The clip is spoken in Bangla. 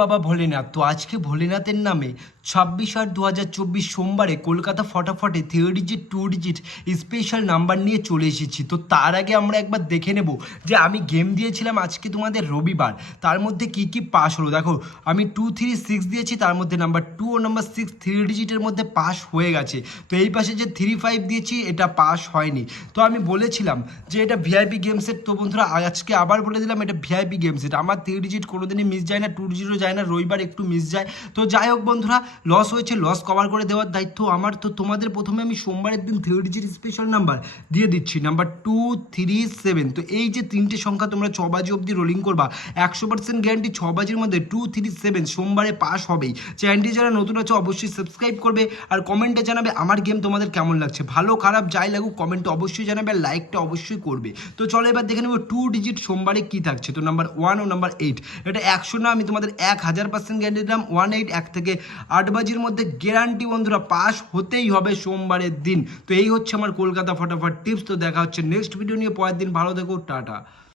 বাবা ভোলেনাথ। তো আজকে ভোলেনাথের নামে 26/8/2024 সোমবারে কলকাতা ফটাফটে 3 ডিজিট 2 ডিজিট স্পেশাল নাম্বার নিয়ে চলে এসেছি। তো তার আগে আমরা একবার দেখে নেব যে আমি গেম দিয়েছিলাম আজকে তোমাদের রবিবার, তার মধ্যে কি কি পাস হলো। দেখো আমি 236 দিয়েছি, তার মধ্যে নাম্বার 2 ও নাম্বার 6 3 ডিজিটের মধ্যে পাস হয়ে গেছে। তো এই পাশে যে 35 দিয়েছি এটা পাস হয়নি। তো আমি বলেছিলাম যে এটা ভিআইপি গেম সেট। তো বন্ধুরা আজকে আবার বলে দিলাম এটা ভিআইপি গেম সেট। আমার 3 ডিজিট কোনোদিনই মিস যায় না, 2 ডিজিটও যায় না, রবিবার একটু মিস যায়। তো যাই হোক বন্ধুরা, লস হয়েছে, লস কভার করে দেওয়ার দায়িত্ব আমার। তো তোমাদের প্রথমে আমি সোমবারের দিন 3 ডিজিট স্পেশাল নাম্বার দিয়ে দিচ্ছি, নাম্বার 237। তো এই যে তিনটে সংখ্যা তোমরা 6 বাজি অবধি রোলিং করবা, 100% গ্যারান্টি 6 বাজির মধ্যে 237 সোমবারে পাস হবেই। চ্যানেলটি যারা নতুন আছে অবশ্যই সাবস্ক্রাইব করবে আর কমেন্টে জানাবে আমার গেম তোমাদের কেমন লাগছে। ভালো খারাপ যাই লাগুক কমেন্টে অবশ্যই জানাবে, লাইকটা অবশ্যই করবে। তো চলো এবার দেখে নেব 2 ডিজিট সোমবারে কি থাকছে। তো নাম্বার 1 ও নাম্বার 8, এটা 100 না, আমি তোমাদের 1000% গ্যারান্টি দিলাম। 18 1 থেকে 8 বাজির মধ্যে গ্যারান্টি বন্ধুরা পাস হতেই হবে সোমবারের দিন। তো এই হচ্ছে আমার কলকাতা ফটাফট টিপস। তো দেখা হচ্ছে নেক্সট ভিডিও নিয়ে পরের দিন। ভালো থেকো, টাটা।